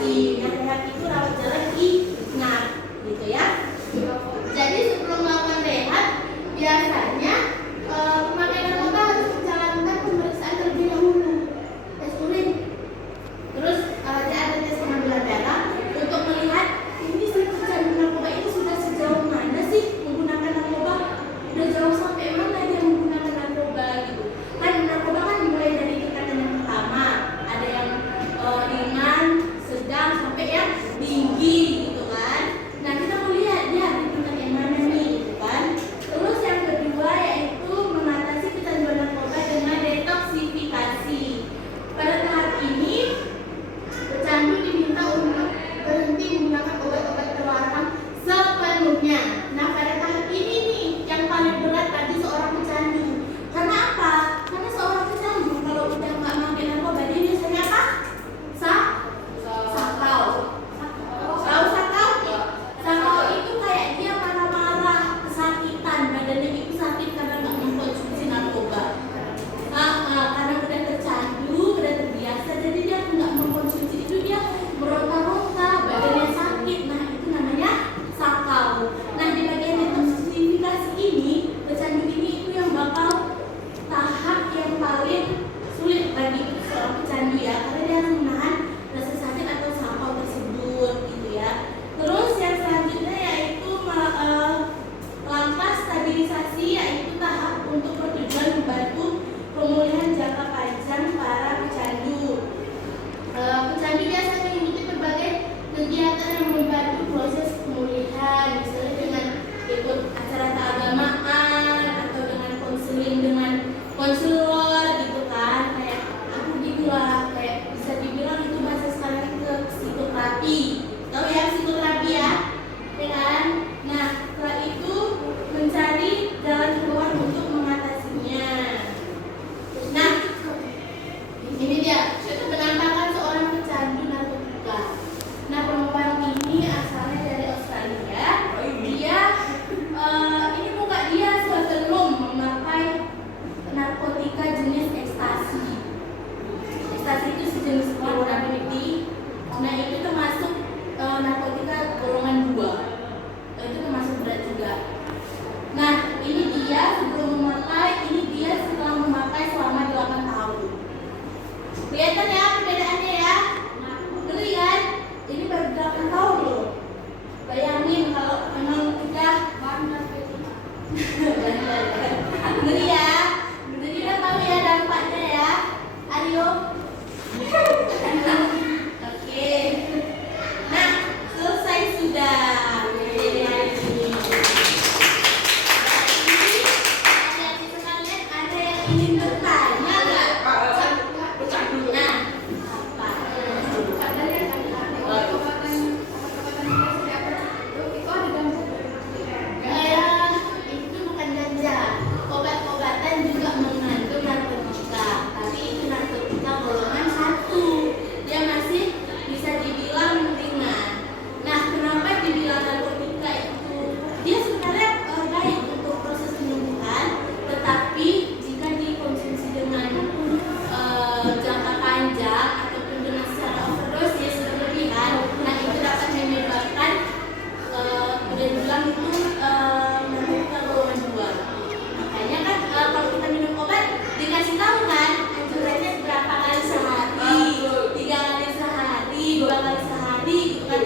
simplifikasi. Nah, rehat itu rawat jalan ingat, gitu ya. Jadi sebelum melakukan rehat, biasanya pemakai narkoba harus menjalankan pemeriksaan terlebih dahulu, tes urin. Terus dia ada tes pengambilan darah untuk melihat ini si pecandu narkoba itu sudah sejauh mana sih menggunakan narkoba, udah jauh sampai mana dia menggunakan narkoba gitu. Kan narkoba kan dimulai dari tingkatan yang pertama, ada yang ringan, sedang, sampai yang tinggi gitu kan. Nah, kita mau lihat dia di tingkat yang mana nih gitu kan. Terus yang kedua yaitu mengatasi kecanduan narkoba dengan detoksifikasi. Pada tahap ini pecandu diminta untuk berhenti menggunakan obat-obat terlarang sepenuhnya. Nah, pada tahap ini nih yang paling berat bagi seorang pecandu. Karena apa? Karena seorang pecandu kalau udah nggak makan narkoba dia biasanya apa? Sakau. Tahu sakau? Sakau itu kayak dia marah-marah, kesakitan, badannya itu sakit karena nggak mengkonsumsi narkoba. Karena udah tercandu, udah terbiasa, jadi dia nggak mengkonsumsi itu, dia meronta-ronta, badannya sakit. Nah, itu namanya sakau. Nah, di bagian detoksifikasi ini, pecandu ini itu yang bakal tahap yang paling sulit bagi seorang pecandu ya, karena dia harus menahan rasa sakit atau sakau tersebut gitu ya. Terus yang selanjutnya yaitu langkah stabilisasi, yaitu tahap untuk bertujuan membantu pemulihan jangka panjang para pecandu. Pecandu biasa mengikuti berbagai kegiatan yang membantu proses pemulihan, misalnya dengan ikut acara keagamaan atau dengan konseling dengan konselor gitu kan, kayak aku dibilang kayak bisa dibilang itu bahasa sekarang ke psikoterapi. Tahu ya psikoterapi ya kan? Nah, setelah itu mencari jalan keluar untuk mengatasinya. Nah, ini dia penampakan seorang pecandu narkotika. Nah, perempuan ini asalnya dari Australia. Dia ini muka dia sebelum memakai narkotika jenis ekstasi. Ekstasi itu sejenis heroin putih. Nah, itu termasuk narkotika golongan 2. Itu termasuk berat juga. Nah, ini dia sebelum memakai, ini dia setelah memakai selama 8 tahun. Kelihatan ya perbedaannya ya? Ngeri kan? Ini baru 8 tahun loh. Bayangin kalau memang udah ngeri ya? Jadi udah tahu ya dampaknya ya? Ayo. Oke. Nah, selesai sudah. Ada yang ingin bertanya nggak? Nah, itu bukan ganja. Obat-obatan juga mengandung narkotika, tapi itu narkotika golongan 1. Dia masih bisa dibilang ringan. Nah, kenapa dibilang narkotika itu? Dia sebenarnya baik untuk proses penyembuhan, tetapi jika dikonsumsi dengan jangka panjang ataupun dengan secara overdosis berlebihan, nah itu dapat menyebabkan udah dibilang itu narkotika golongan 2. Makanya kan kalau kita minum obat dikasih tahu kan anjurannya berapa kali sehari, 3 kali sehari, 2 kali sehari gitu kan.